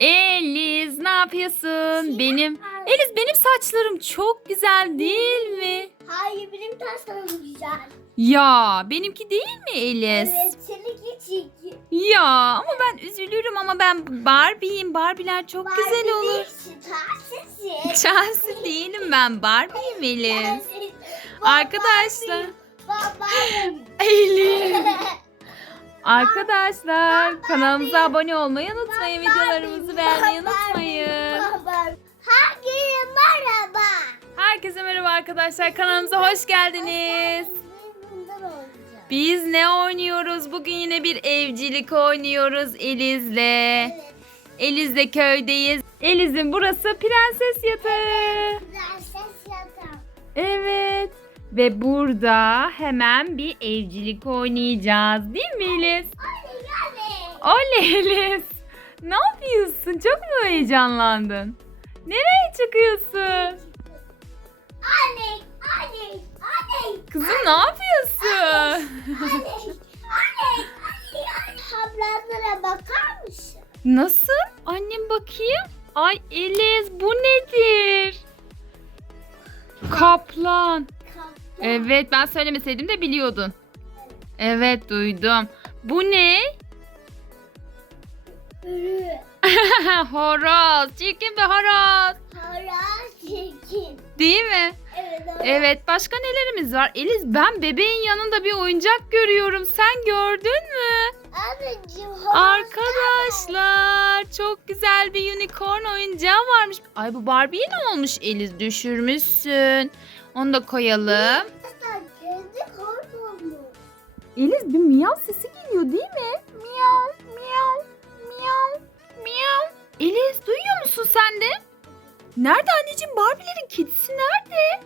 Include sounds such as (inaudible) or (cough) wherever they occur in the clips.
Eliz ne yapıyorsun? Benim Eliz benim saçlarım çok güzel değil mi? Hayır benim tasarım güzel. Ya benimki değil mi Eliz? Evet seninki çirkin. Ya ama ben üzülürüm ama ben Barbie'yim. Barbie'ler çok güzel olur. Tersiz. Chelsea (laughs) değilim ben Barbie'yim Eliz. Arkadaşlar. Baba. Eliz. (laughs) Arkadaşlar kanalımıza abone olmayı unutmayın. Videolarımızı beğenmeyi unutmayın. Herkese merhaba. Herkese merhaba arkadaşlar. Kanalımıza hoş geldiniz. Biz ne oynuyoruz? Bugün yine bir evcilik oynuyoruz Eliz'le. Eliz'le köydeyiz. Eliz'in burası prenses yatağı. Prenses yatağı. Evet. Ve burada hemen bir evcilik oynayacağız. Değil mi gelin. Oley Eliz. Ne yapıyorsun? Çok mu heyecanlandın? Nereye çıkıyorsun? Anne, anne, anne. Kızım ne yapıyorsun? Anne, anne, anne, anne. Ablalara bakar mısın? Nasıl? Annem bakayım. Ay Eliz bu nedir? Kaplan. Evet ben söylemeseydim de biliyordun. Evet duydum. Bu ne? (laughs) Horoz. Çirkin bir horoz. Hara çirkin. Değil mi? Evet, evet. Evet başka nelerimiz var? Eliz ben bebeğin yanında bir oyuncak görüyorum. Sen gördün mü? Anneciğim, horoz Arkadaşlar çok güzel bir unicorn oyuncağı varmış. Ay bu Barbie'ye ne olmuş Eliz düşürmüşsün. Onu da koyalım. Eliz bir miyav sesi geliyor değil mi? Miyav miyav miyav miyav. Eliz duyuyor musun sen de? Nerede anneciğim Barbie'lerin kedisi nerede?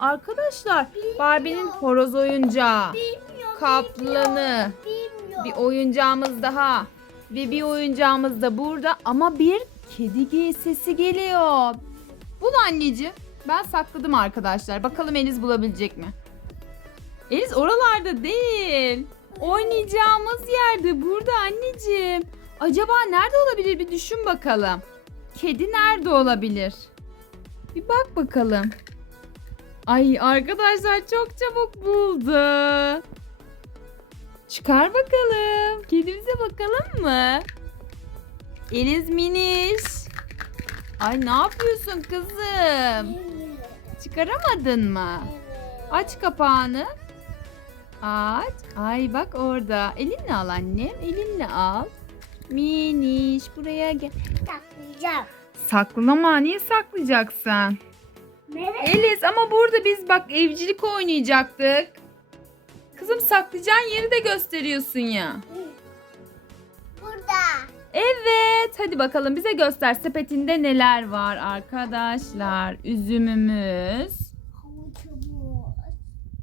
Arkadaşlar Barbie'nin horoz oyuncağı, Bilmiyorum. kaplanı, Bilmiyorum. bir oyuncağımız daha ve bir oyuncağımız da burada ama bir kedi sesi geliyor. Bul anneciğim. Ben sakladım arkadaşlar. Bakalım Eliz bulabilecek mi? Eliz oralarda değil. Oynayacağımız yerde burada anneciğim. Acaba nerede olabilir bir düşün bakalım. Kedi nerede olabilir? Bir bak bakalım. Ay arkadaşlar çok çabuk buldu. Çıkar bakalım. Kedimize bakalım mı? Eliz Miniş. Ay ne yapıyorsun kızım? Çıkaramadın mı? Aç kapağını. Aç. Ay bak orada. Elinle al annem. Elinle al. Miniş buraya gel. Saklayacağım. Saklama. Niye saklayacaksın? Nereye? Eliz ama burada biz bak evcilik oynayacaktık. Kızım saklayacağın yeri de gösteriyorsun ya. Burada. Evet, hadi bakalım bize göster sepetinde neler var arkadaşlar. Üzümümüz. Havuçumuz.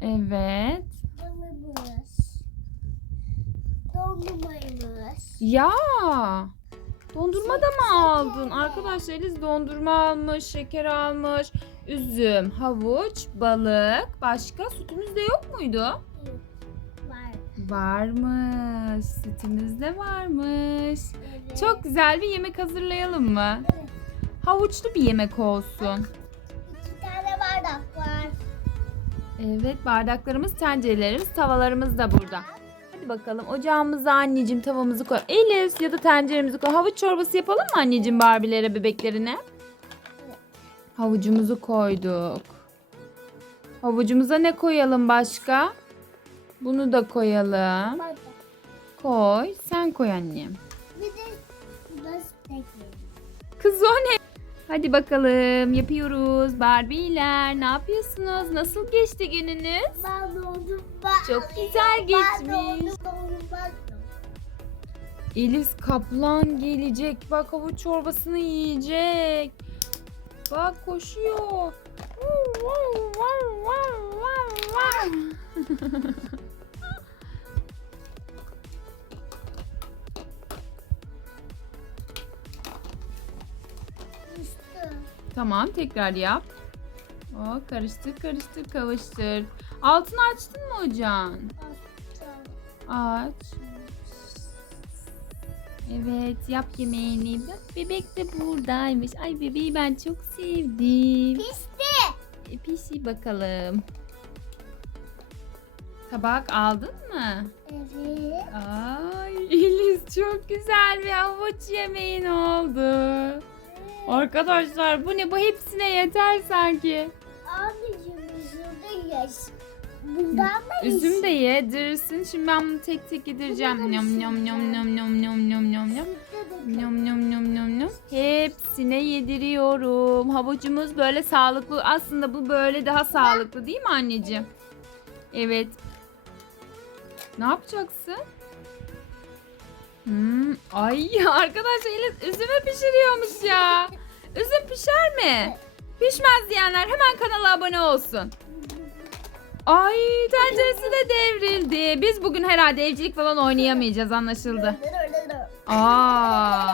Evet. Balımız. Dondurmayımız. Ya. Dondurma da mı aldın? Arkadaşlar Eliz dondurma almış, şeker almış. Üzüm, havuç, balık. Başka sütümüz de yok muydu? Var. Varmış. Sütümüz de varmış. Evet. Çok güzel bir yemek hazırlayalım mı? Evet. Havuçlu bir yemek olsun. İki tane bardak var. Evet bardaklarımız, tencerelerimiz, tavalarımız da burada. Hadi bakalım ocağımıza anneciğim tavamızı koy. Eliz ya da tenceremizi koy. Havuç çorbası yapalım mı anneciğim Barbie'lere bebeklerine? Havucumuzu koyduk. Havucumuza ne koyalım başka? Bunu da koyalım. Koy. Sen koy annem. Bir de. Kız o ne? Hadi bakalım yapıyoruz. Barbie'ler ne yapıyorsunuz? Nasıl geçti gününüz? Ben doğdum. Ben Çok güzel Ben geçmiş. doğdum. doğdum, ben doğdum. Eliz kaplan gelecek. Bak havuç çorbasını yiyecek. Bak koşuyor. (laughs) tamam tekrar yap. O karıştır karıştır kavuştur. Altını açtın mı? Açtım. Aç. Evet yap yemeğini. Bak bebek de buradaymış. Ay bebeği ben çok sevdim. Pisti. E, pişi bakalım. Tabak aldın mı? Evet. Ay Eliz çok güzel bir havuç yemeğin oldu. Arkadaşlar bu ne? Bu hepsine yeter sanki. Anneciğim üzümde yaş. Bundan da Üzüm de yedirsin. Şimdi ben bunu tek tek yedireceğim. Nyam nyam nyam nyam nyam nyam nyam nyam nyam. Nyam nyam nyam nyam nyam. Hepsine yediriyorum. Havucumuz böyle sağlıklı. Aslında bu böyle daha sağlıklı değil mi anneciğim? Evet. Ne yapacaksın? Hmm, ay (laughs) arkadaşlar Elif üzümü pişiriyormuş ya. Üzüm pişer mi? Pişmez diyenler hemen kanala abone olsun. Ay tenceresi de devrildi. Biz bugün herhalde evcilik falan oynayamayacağız anlaşıldı. Aa.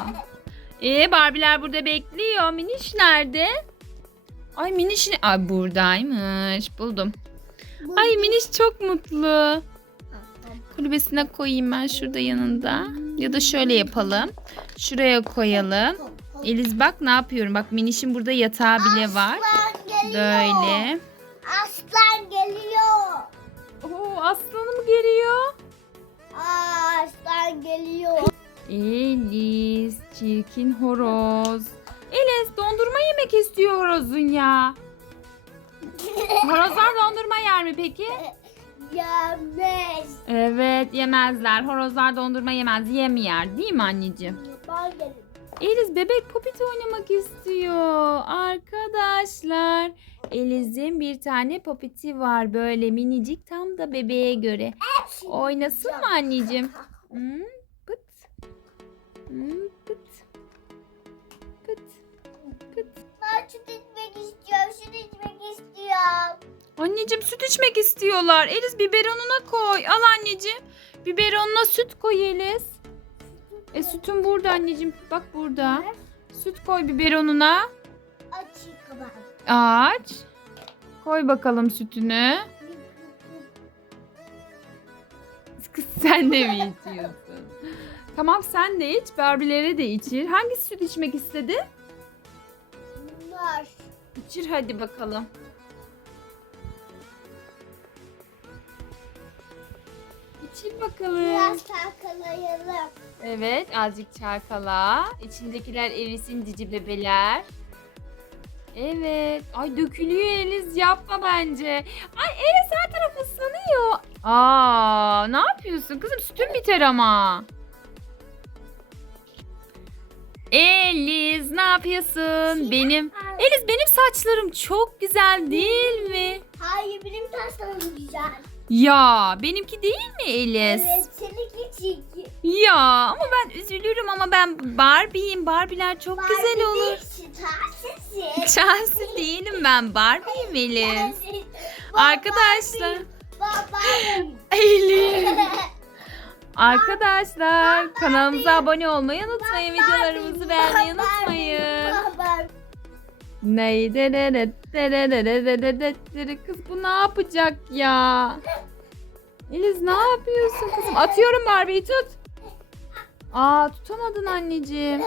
Ee Barbiler burada bekliyor. Miniş nerede? Ay Miniş ne? Ay buradaymış. Buldum. Ay Miniş çok mutlu. Kulübesine koyayım ben şurada yanında. Ya da şöyle yapalım. Şuraya koyalım. Eliz bak ne yapıyorum. Bak Miniş'in burada yatağı bile var. Aslan geliyor. Böyle. Aslan geliyor. Oo aslanım geliyor. Aa, aslan geliyor. Eliz çirkin horoz. Eliz dondurma yemek istiyor horozun ya. Horozlar dondurma yer mi peki? Yemez. Evet yemezler. Horozlar dondurma yemez. Yemeyer değil mi anneciğim? Ben gelirim. Eliz bebek popit oynamak istiyor. Arkadaşlar Eliz'in bir tane popiti var böyle minicik tam da bebeğe göre. Oynasın mı anneciğim? Hmm, pıt. Hmm, pıt. Pıt. Pıt. Ben süt içmek istiyorum. Süt içmek istiyorum. Anneciğim süt içmek istiyorlar. Eliz biberonuna koy. Al anneciğim. Biberonuna süt koy Eliz. E sütün burada anneciğim. Bak burada. Süt koy biberonuna. Açayım. Aç. Koy bakalım sütünü. Kız sen de mi içiyorsun? tamam sen de iç. Barbilere de içir. Hangi süt içmek istedi? Bunlar. İçir hadi bakalım. İçir bakalım. Biraz çalkalayalım. Evet azıcık çalkala. İçindekiler erisin cici bebeler. Evet. Ay dökülüyor Eliz yapma bence. Ay Eliz her taraf ıslanıyor. Aa ne yapıyorsun kızım sütün biter ama. Eliz ne yapıyorsun? Benim Eliz benim saçlarım çok güzel değil mi? Hayır benim taşlarım güzel. Ya benimki değil mi Eliz? Evet seninki çirkin. Ya ama ben üzülürüm ama ben Barbie'yim. Barbie'ler çok güzel olur. Taşsın. Chelsea değilim ben. Barbie'yim Eliz. Arkadaşlar. Elif. (laughs) (laughs) Arkadaşlar kanalımıza abone olmayı unutmayın. Videolarımızı beğenmeyi unutmayın. Baba. Neydi? Kız bu ne yapacak ya? Eliz ne yapıyorsun kızım? Atıyorum Barbie'yi tut. Aa tutamadın anneciğim.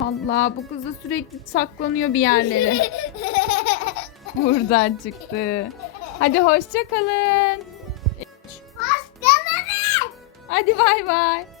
Allah bu kız da sürekli saklanıyor bir yerlere. Buradan çıktı. Hadi hoşça kalın. Hastanede. Hadi bay bay.